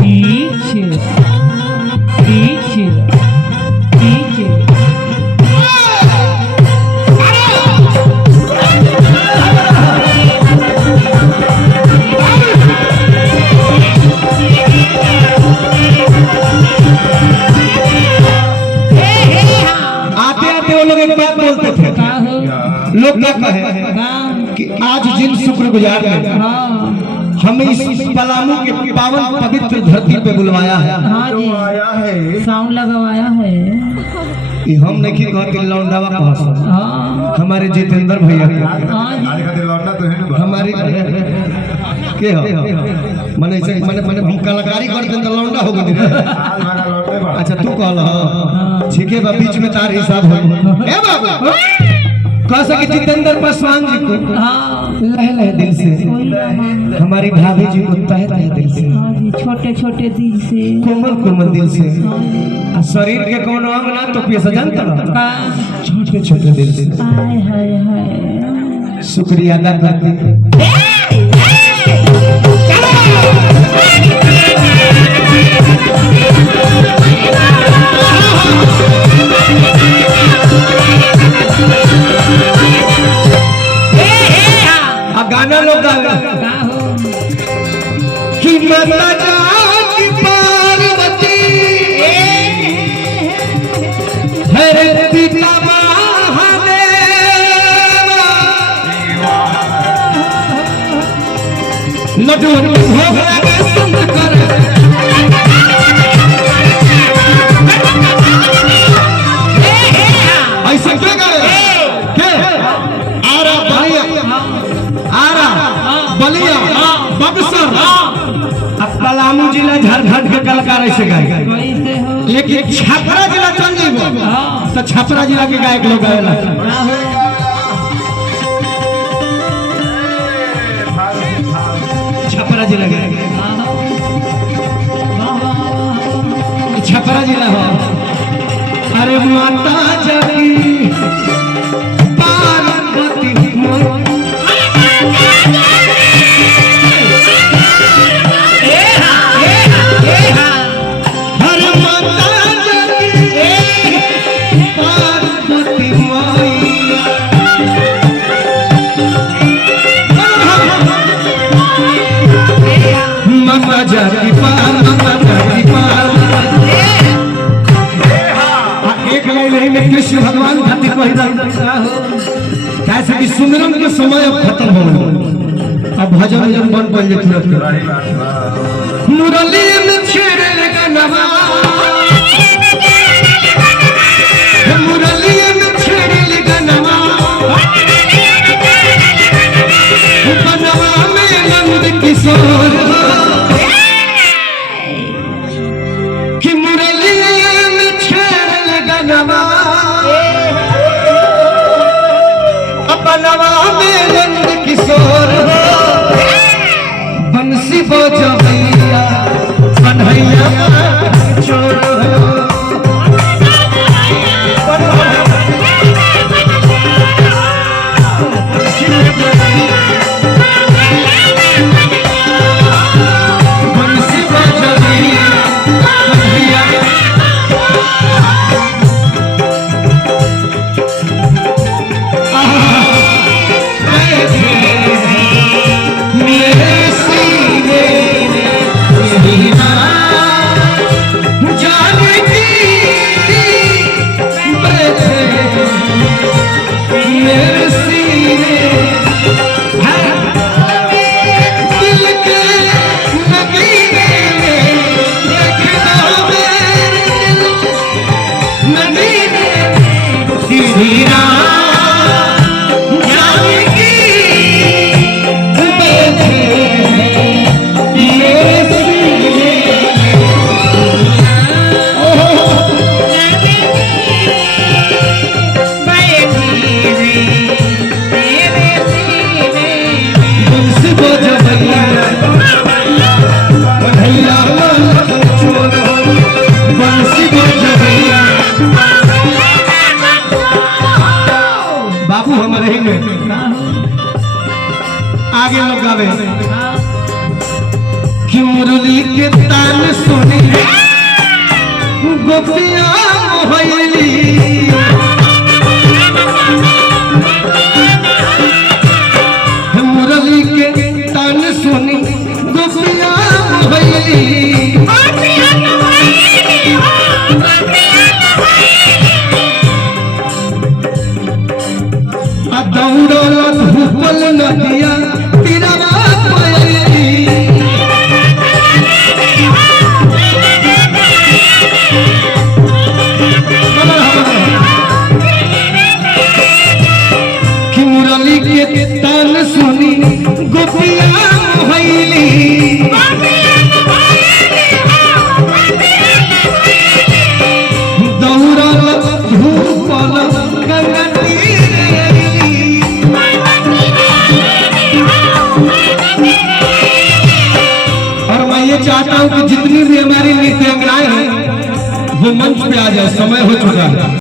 पीछे पीछे पीछे लोग क्या कहे कि आज जिन शुक्रगुजार है हमें इस पलामू के पावन पवित्र धरती पे बुलवाया है। हाँ जी, साउंड लगवाया है। ये हम नहीं कहते लौंडावा कहा हमारे जितेंद्र भैया हमारी के हो मने मने हम कलाकारी करते तो लौंडा हो गए। अच्छा तू कहल ठीक है बा बीच में तार हिसाब हो ए बाबा कह सके जितेंद्र पासवान जी को लह लह दिल से, हमारी भाभी जी को तह तह दिल से, छोटे छोटे दिल से, कोमल कोमल दिल से, शरीर के कोनो अंग ना तो पैसा जानता ना छोटे छोटे दिल से हाय हाय हाय शुक्रिया अदा करते गाना लोग कि माता की पार्वती हरे पिता महादेव लड्डू भोग लगे सुन कर ऐसा क्या करे क्या आरा भाई आरा बलिया बक्सर पलामू जिला झारखंड के कलाकार ऐसे गाएगा, लेकिन छपरा जिला चल जाइबो तो छपरा जिला के गायक लोग गाएला। छपरा जिला गाएगा छपरा जिला हो अरे माता जगी पार्वती कृष्ण भगवान खातिर कैसे कि सुमिरन के समय अब खत्म हो गया, अब भजन जब बन पड़ तुरंत मुरली में छेड़ लगा नवा मुरली में छेड़ लगा नवा बनवा में नंद किशोर कि मुरली में छेड़ लगा नवा बनवा में नंद किशोर बंसी बजैया कन्हैया चोर बंसी बजैया कन्हैया आगे लोग गावे कि कि मुरली के तान सुनी गोपिया मोहली मुरली के तान सुनी गोपिया मोहली दौड़ल धूपल नदिया तीरवा पयली कि मुरली के तान सुनी गोपिया मोहली दौड़ल धूपल गंगा और मैं ये चाहता हूं कि जितनी भी हमारी नृत्यांगनाएं हैं वो मंच पे आ जाए, समय हो चुका है।